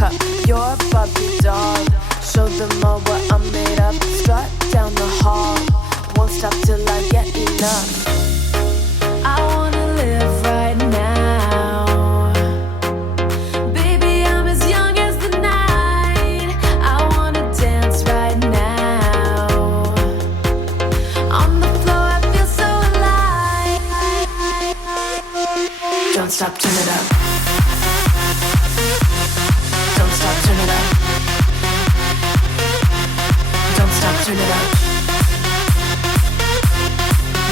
cup. You're a Barbie doll. Show them all what I'm made of. Strut down the hall. Won't stop till I get enough. I wanna live right now. Baby, I'm as young as the night. I wanna dance right now. On the floor, I feel so alive. Don't stop, turn it up. Don't stop, turn it up. Don't stop, turn it up.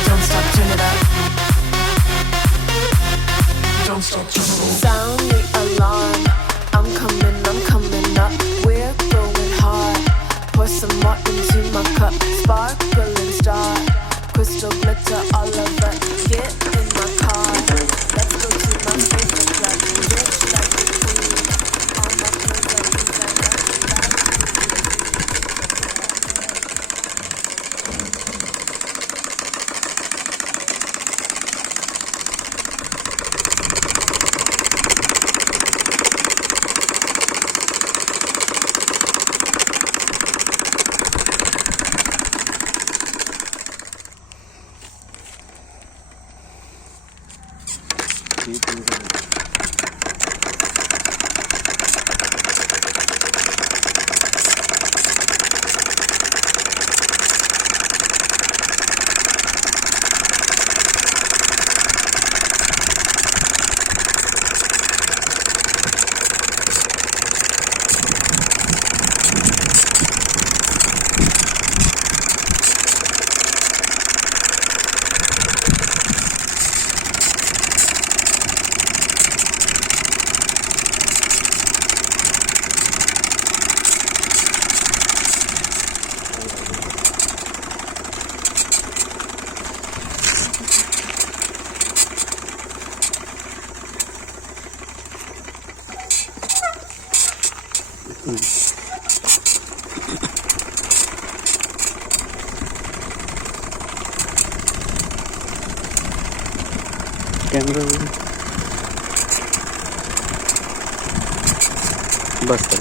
Don't stop, turn it up. Don't stop, turn it up. Sound the alarm. I'm coming up. We're going hard. Pour some more into my cup. Sparkling star. Crystal glitter all over. Get in my car. Let's go to my favorite club. Rich like the queen. All my clothes are designer. Camera बस कर